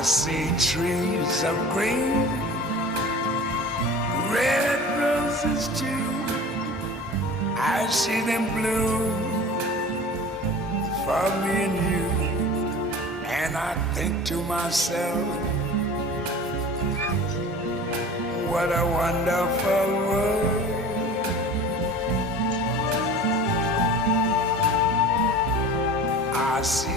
I see trees of green, red roses too. I see them bloom for me and you. And I think to myself, what a wonderful world. I see